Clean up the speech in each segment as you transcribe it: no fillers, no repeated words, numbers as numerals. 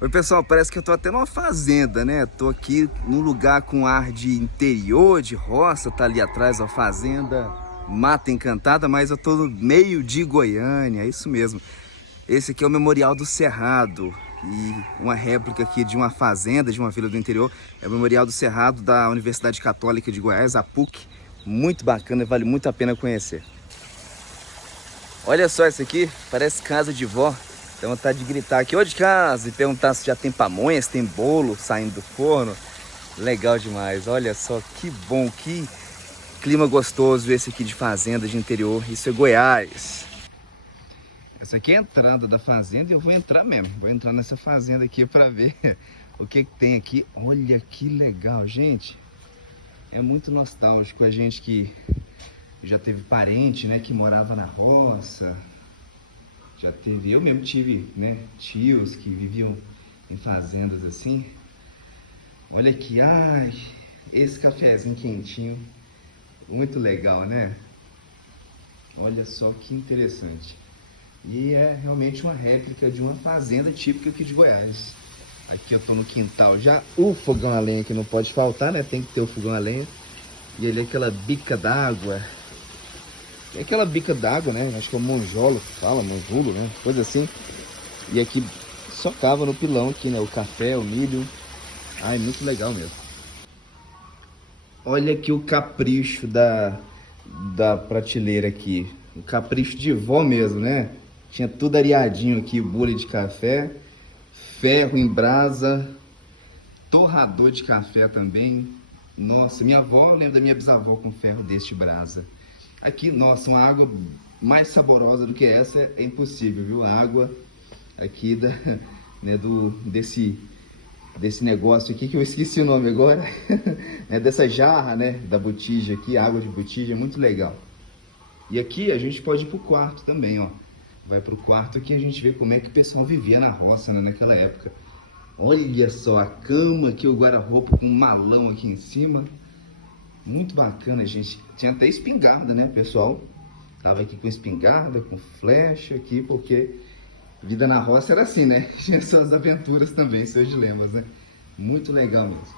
Oi pessoal, parece que eu tô até numa fazenda, né? Tô aqui num lugar com ar de interior, de roça, tá ali atrás a fazenda Mata Encantada, mas eu tô no meio de Goiânia, é isso mesmo. Esse aqui é o Memorial do Cerrado e uma réplica aqui de uma fazenda, de uma vila do interior. É o Memorial do Cerrado da Universidade Católica de Goiás, a PUC. Muito bacana, vale muito a pena conhecer. Olha só isso aqui, parece casa de vó. Dá vontade de gritar aqui, ô de casa, e perguntar se já tem pamonha, se tem bolo saindo do forno. Legal demais, olha só que bom, que clima gostoso esse aqui de fazenda, de interior. Isso é Goiás. Essa aqui é a entrada da fazenda e eu vou entrar mesmo. Vou entrar nessa fazenda aqui para ver o que tem aqui. Olha que legal, gente. É muito nostálgico a gente que já teve parente, né, que morava na roça. Já teve, eu mesmo tive, né, tios que viviam em fazendas assim. Olha aqui, ai, esse cafezinho quentinho, muito legal, né? Olha só que interessante. E é realmente uma réplica de uma fazenda típica aqui de Goiás. Aqui eu tô no quintal já, o fogão a lenha que não pode faltar, né? Tem que ter o fogão a lenha. E ali aquela bica d'água. É aquela bica d'água, né? Acho que é o monjolo que fala, monjulo, né? Coisa assim. E aqui socava no pilão aqui, né? O café, o milho. Ai, muito legal mesmo. Olha aqui o capricho da prateleira aqui. O capricho de vó mesmo, né? Tinha tudo areadinho aqui, bule de café, ferro em brasa, torrador de café também. Nossa, minha avó, eu lembro da minha bisavó com ferro deste brasa. Aqui, nossa, uma água mais saborosa do que essa é impossível, viu? A água aqui né, desse negócio aqui, que eu esqueci o nome agora, né, dessa jarra, né, da botija aqui, água de botija, é muito legal. E aqui a gente pode ir pro quarto também, ó. Vai pro quarto que a gente vê como é que o pessoal vivia na roça, né, naquela época. Olha só a cama aqui, o guarda-roupa com um malão aqui em cima. Muito bacana, gente. Tinha até espingarda, né, pessoal? Tava aqui com espingarda, com flecha aqui, porque vida na roça era assim, né? Tinha suas aventuras também, seus dilemas, né? Muito legal mesmo.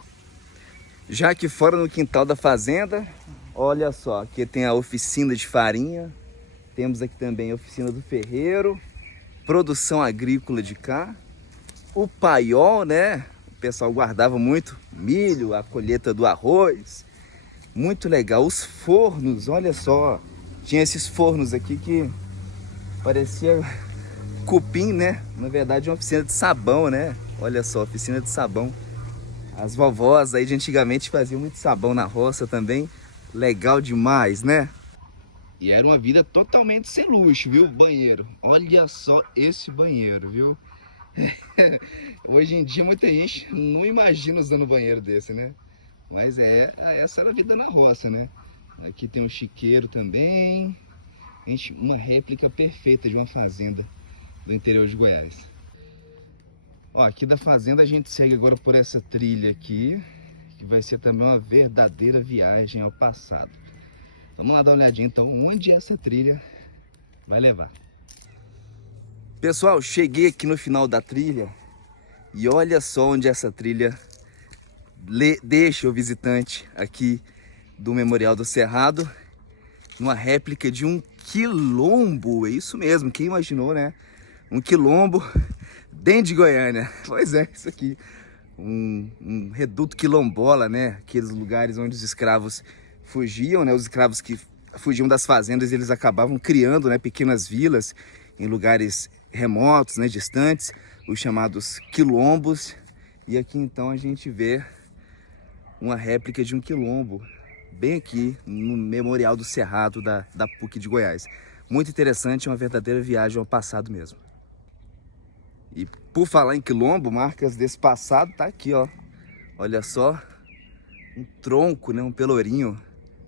Já aqui fora no quintal da fazenda, olha só, aqui tem a oficina de farinha. Temos aqui também a oficina do ferreiro, produção agrícola de cá. O paiol, né? O pessoal guardava muito milho, a colheita do arroz. Muito legal. Os fornos, olha só. Tinha esses fornos aqui que parecia cupim, né? Na verdade, uma oficina de sabão, né? Olha só, oficina de sabão. As vovós aí de antigamente faziam muito sabão na roça também. Legal demais, né? E era uma vida totalmente sem luxo, viu? Banheiro. Olha só esse banheiro, viu? Hoje em dia muita gente não imagina usando um banheiro desse, né? Mas essa era a vida na roça, né? Aqui tem um chiqueiro também. Gente, uma réplica perfeita de uma fazenda do interior de Goiás. Ó, aqui da fazenda a gente segue agora por essa trilha aqui, que vai ser também uma verdadeira viagem ao passado. Vamos lá dar uma olhadinha então onde essa trilha vai levar. Pessoal, cheguei aqui no final da trilha e olha só onde essa trilha deixa o visitante aqui do Memorial do Cerrado, uma réplica de um quilombo. É isso mesmo, quem imaginou, né? Um quilombo dentro de Goiânia. Pois é, isso aqui, um reduto quilombola, né? Aqueles lugares onde os escravos fugiam, né? Os escravos que fugiam das fazendas, eles acabavam criando, né, pequenas vilas em lugares remotos, né, distantes, os chamados quilombos. E aqui então a gente vê uma réplica de um quilombo, bem aqui no Memorial do Cerrado da PUC de Goiás. Muito interessante, uma verdadeira viagem ao passado mesmo. E por falar em quilombo, marcas desse passado, tá aqui, ó. Olha só, um tronco, né, um pelourinho.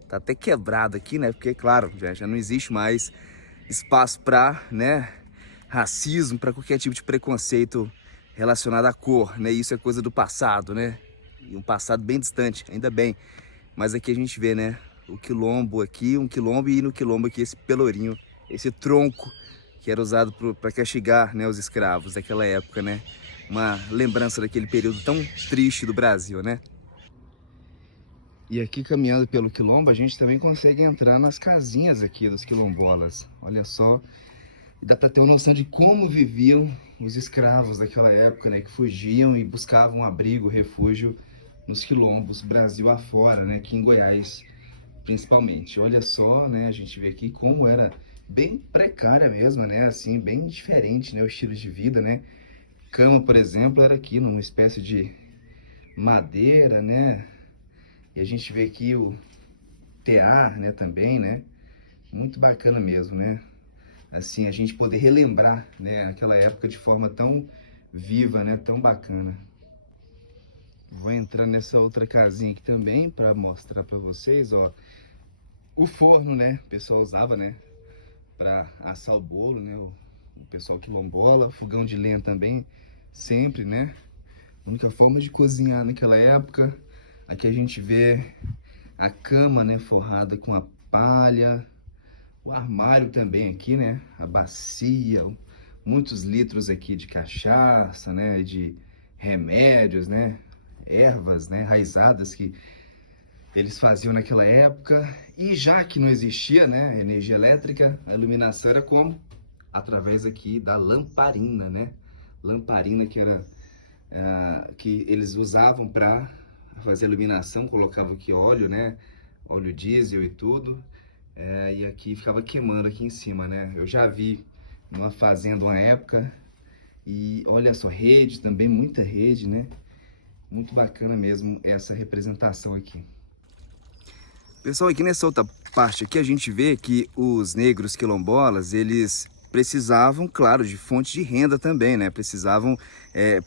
Tá até quebrado aqui, né, porque, claro, já não existe mais espaço para, né, racismo, para qualquer tipo de preconceito relacionado à cor, né? Isso é coisa do passado, né? E um passado bem distante, ainda bem. Mas aqui a gente vê, né, o quilombo aqui, um quilombo, e no quilombo aqui esse pelourinho, esse tronco que era usado para castigar, né, os escravos daquela época, né? uma lembrança daquele período tão triste do Brasil, né? E aqui caminhando pelo quilombo, a gente também consegue entrar nas casinhas aqui dos quilombolas. Olha só, dá para ter uma noção de como viviam os escravos daquela época, né? Que fugiam e buscavam abrigo, refúgio nos quilombos, Brasil afora, né? Aqui em Goiás, principalmente. Olha só, né? A gente vê aqui como era bem precária mesmo, né? Assim, bem diferente, né? O estilo de vida, né? Cama, por exemplo, era aqui numa espécie de madeira, né? E a gente vê aqui o tear, né, também, né? Muito bacana mesmo, né? Assim, a gente poder relembrar, né, aquela época de forma tão viva, né? Tão bacana. Vou entrar nessa outra casinha aqui também para mostrar para vocês, ó. O forno, né? O pessoal usava, né? Para assar o bolo, né? O pessoal quilombola, fogão de lenha também, sempre, né? A única forma de cozinhar naquela época. Aqui a gente vê a cama, né, forrada com a palha, o armário também aqui, né, a bacia, muitos litros aqui de cachaça, né, de remédios, né, ervas, né, raizadas que eles faziam naquela época. E já que não existia, né, energia elétrica, a iluminação era como? Através aqui da lamparina, né, lamparina que era que eles usavam para fazer iluminação, colocavam aqui óleo, né? Óleo diesel e tudo. E aqui ficava queimando aqui em cima, né? Eu já vi numa fazenda uma época. E olha só, rede também, muita rede, né? Muito bacana mesmo essa representação aqui. Pessoal, aqui nessa outra parte aqui a gente vê que os negros quilombolas, eles precisavam, claro, de fontes de renda também, né? Precisavam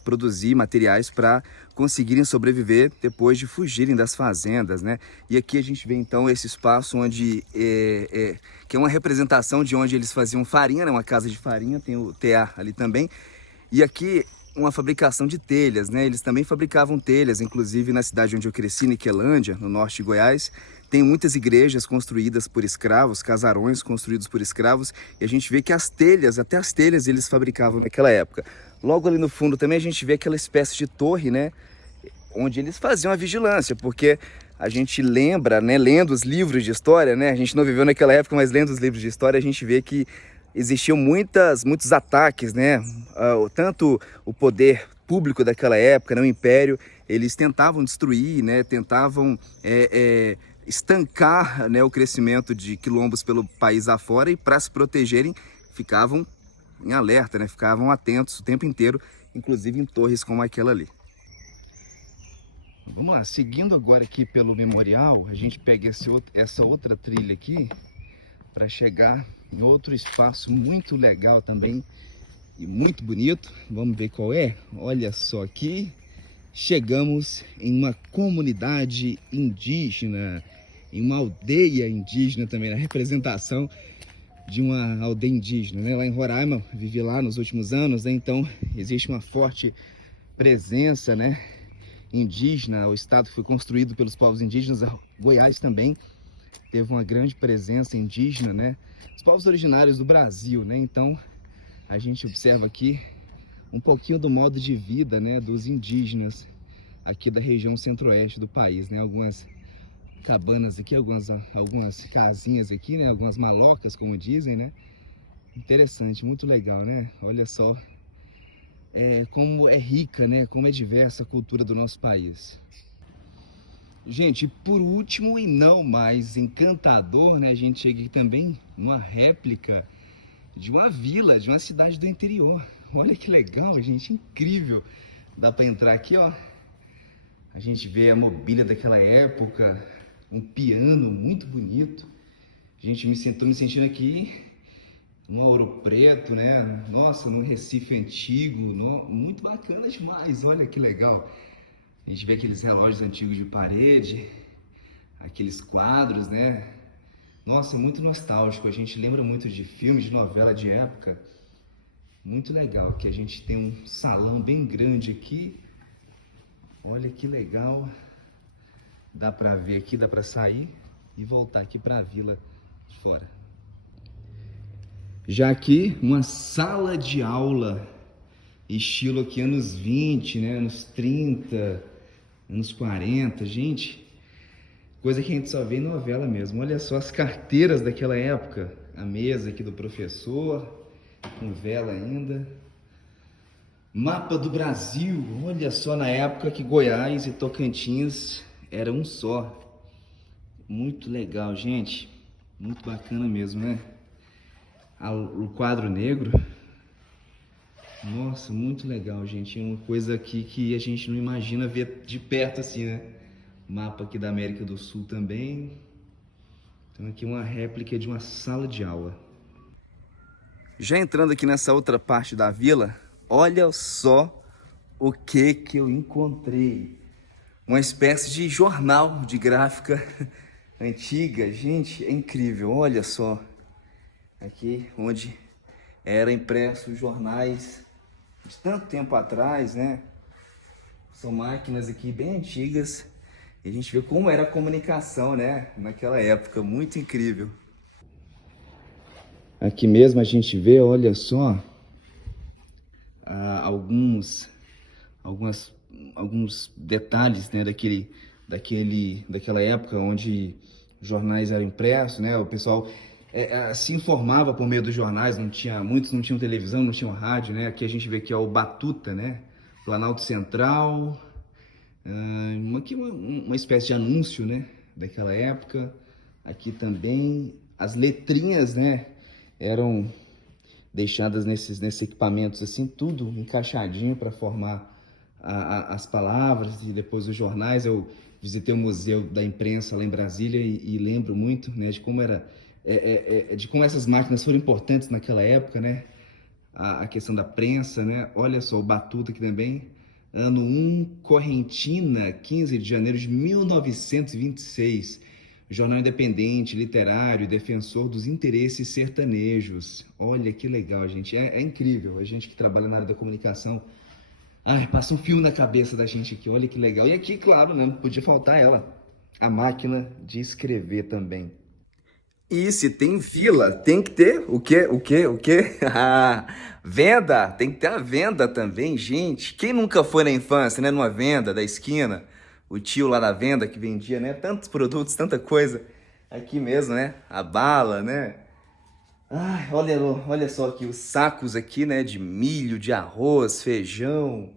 produzir materiais para conseguirem sobreviver depois de fugirem das fazendas, né? E aqui a gente vê então esse espaço onde que é uma representação de onde eles faziam farinha, né? Uma casa de farinha, tem o tear ali também. E aqui uma fabricação de telhas, né? Eles também fabricavam telhas, inclusive na cidade onde eu cresci, Niquelândia, no norte de Goiás. Tem muitas igrejas construídas por escravos, casarões construídos por escravos, e a gente vê que as telhas, até as telhas eles fabricavam naquela época. Logo ali no fundo também a gente vê aquela espécie de torre, né, onde eles faziam a vigilância, porque a gente lembra, né, lendo os livros de história, né, a gente não viveu naquela época, mas lendo os livros de história a gente vê que existiam muitos ataques, né, tanto o poder público daquela época, né, o império, eles tentavam destruir, né, tentavam estancar, né, o crescimento de quilombos pelo país afora, e para se protegerem ficavam em alerta, né, ficavam atentos o tempo inteiro, inclusive em torres como aquela ali. Vamos lá, seguindo agora aqui pelo memorial, a gente pega essa outra trilha aqui para chegar em outro espaço muito legal também e muito bonito. Vamos ver qual é? Olha só aqui, chegamos em uma comunidade indígena, em uma aldeia indígena também, na representação de uma aldeia indígena, né? Lá em Roraima, vivi lá nos últimos anos, né? Então existe uma forte presença, né, indígena. O estado foi construído pelos povos indígenas, Goiás também teve uma grande presença indígena, né? Os povos originários do Brasil, né? Então a gente observa aqui um pouquinho do modo de vida, né, dos indígenas aqui da região centro-oeste do país, né? Algumas cabanas aqui, algumas casinhas aqui, né? Algumas malocas, como dizem, né? Interessante, muito legal, né? Olha só como é rica, né? Como é diversa a cultura do nosso país. Gente, por último e não mais encantador, né? A gente chega aqui também numa réplica de uma vila, de uma cidade do interior. Olha que legal, gente, incrível. Dá para entrar aqui, ó. A gente vê a mobília daquela época, um piano muito bonito. Gente, tô me sentindo aqui no Ouro Preto, né? Nossa, no Recife antigo, muito bacana demais. Olha que legal. A gente vê aqueles relógios antigos de parede, aqueles quadros, né? Nossa, é muito nostálgico. A gente lembra muito de filmes, de novela de época. Muito legal. Aqui a gente tem um salão bem grande aqui. Olha que legal. Dá pra ver aqui, dá pra sair e voltar aqui pra vila de fora. Já aqui, uma sala de aula Estilo aqui anos 20, né? Anos 30, anos 40, gente. Coisa que a gente só vê em novela mesmo. Olha só as carteiras daquela época. A mesa aqui do professor, com vela ainda. Mapa do Brasil. Olha só na época que Goiás e Tocantins era um só. Muito legal, gente. Muito bacana mesmo, né? O quadro negro. Nossa, muito legal, gente. É uma coisa aqui que a gente não imagina ver de perto assim, né? Mapa aqui da América do Sul também. Então aqui uma réplica de uma sala de aula. Já entrando aqui nessa outra parte da vila, olha só o que eu encontrei. Uma espécie de jornal de gráfica antiga. Gente, é incrível, olha só. Aqui onde era impresso os jornais de tanto tempo atrás, né? São máquinas aqui bem antigas. E a gente vê como era a comunicação, né? Naquela época, muito incrível. Aqui mesmo a gente vê, olha só, alguns detalhes, né? Daquela época onde os jornais eram impressos, né? O pessoal se informava por meio dos jornais, muitos não tinham televisão, não tinham rádio, né? Aqui a gente vê que é o Batuta, né? Planalto Central, aqui uma espécie de anúncio, né? Daquela época. Aqui também as letrinhas, né? Eram deixadas nesses equipamentos assim, tudo encaixadinho para formar as palavras e depois os jornais. Eu visitei o Museu da Imprensa lá em Brasília e lembro muito, né, de como era de como essas máquinas foram importantes naquela época, né? A questão da prensa, né? Olha só, o Batuta aqui também, ano 1, Correntina, 15 de janeiro de 1926. Jornal independente, literário, defensor dos interesses sertanejos. Olha que legal, gente. É incrível. A gente que trabalha na área da comunicação. Ai, passa um fio na cabeça da gente aqui. Olha que legal. E aqui, claro, né? Não podia faltar ela. A máquina de escrever também. E se tem vila, tem que ter o quê? O quê? O quê? Ah, venda! Tem que ter a venda também, gente. Quem nunca foi na infância, né? Numa venda da esquina? O tio lá da venda que vendia, né? Tantos produtos, tanta coisa. Aqui mesmo, né? A bala, né? Ai, olha só aqui os sacos aqui, né? De milho, de arroz, feijão,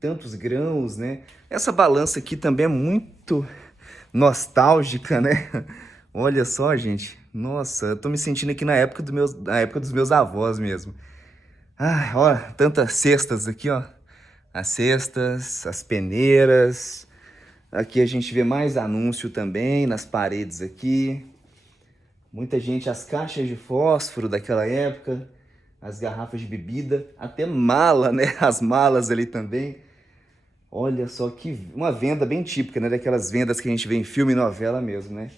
tantos grãos, né? Essa balança aqui também é muito nostálgica, né? Olha só, gente. Nossa, eu tô me sentindo aqui na época dos meus avós mesmo. Ai, ó, tantas cestas aqui, ó. As cestas, as peneiras. Aqui a gente vê mais anúncio também nas paredes aqui. Muita gente, as caixas de fósforo daquela época, as garrafas de bebida, até mala, né? As malas ali também. Olha só que uma venda bem típica, né? Daquelas vendas que a gente vê em filme e novela mesmo, né?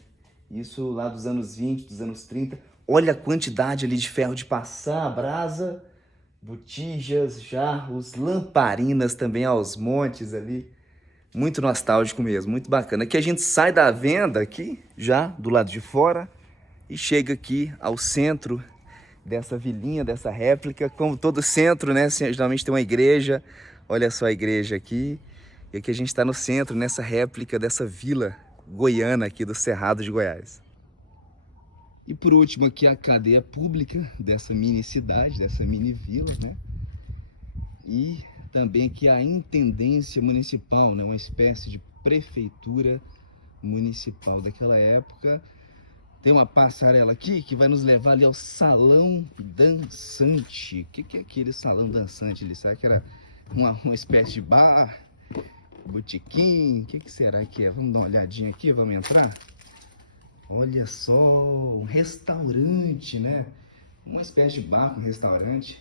Isso lá dos anos 20, dos anos 30. Olha a quantidade ali de ferro de passar, brasa, botijas, jarros, lamparinas também aos montes ali. Muito nostálgico mesmo, muito bacana. Aqui a gente sai da venda aqui, já do lado de fora, e chega aqui ao centro dessa vilinha, dessa réplica. Como todo centro, né? Geralmente tem uma igreja. Olha só a igreja aqui. E aqui a gente está no centro, nessa réplica dessa vila goiana aqui do Cerrado de Goiás. E por último aqui a cadeia pública dessa mini cidade, dessa mini vila, né? E também aqui a intendência municipal, né? Uma espécie de prefeitura municipal daquela época. Tem uma passarela aqui que vai nos levar ali ao salão dançante. O que é aquele salão dançante ali? Será que era uma espécie de bar? Botequim? O que será que é? Vamos dar uma olhadinha aqui, vamos entrar? Olha só, um restaurante, né? Uma espécie de bar com restaurante.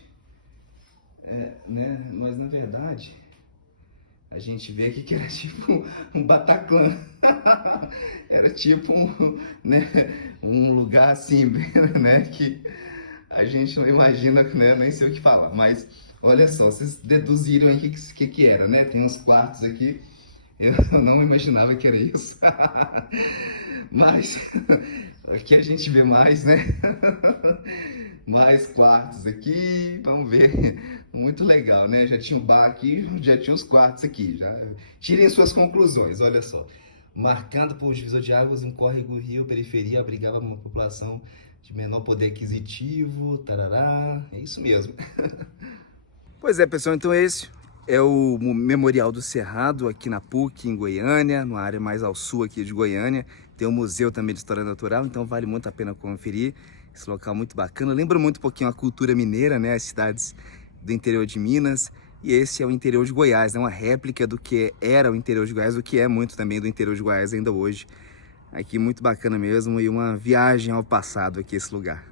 Né? Mas na verdade, a gente vê aqui que era tipo um Bataclan. Era tipo né, um lugar assim, né? Que a gente não imagina, né? Nem sei o que falar. Mas olha só, vocês deduziram aí o que era, né? Tem uns quartos aqui. Eu não imaginava que era isso. Mas aqui a gente vê mais, né? Mais quartos aqui, vamos ver. Muito legal, né? Já tinha o bar aqui, já tinha os quartos aqui. Já tirem suas conclusões, olha só. Marcado por divisor de águas, um córrego rio, periferia, abrigava uma população de menor poder aquisitivo, tarará, é isso mesmo. Pois é, pessoal, então esse é o Memorial do Cerrado, aqui na PUC, em Goiânia, numa área mais ao sul aqui de Goiânia. Tem um museu também de história natural, então vale muito a pena conferir. Esse local muito bacana, lembra muito um pouquinho a cultura mineira, né? As cidades do interior de Minas. E esse é o interior de Goiás, é uma réplica do que era o interior de Goiás, do que é muito também do interior de Goiás ainda hoje. Aqui muito bacana mesmo e uma viagem ao passado aqui esse lugar.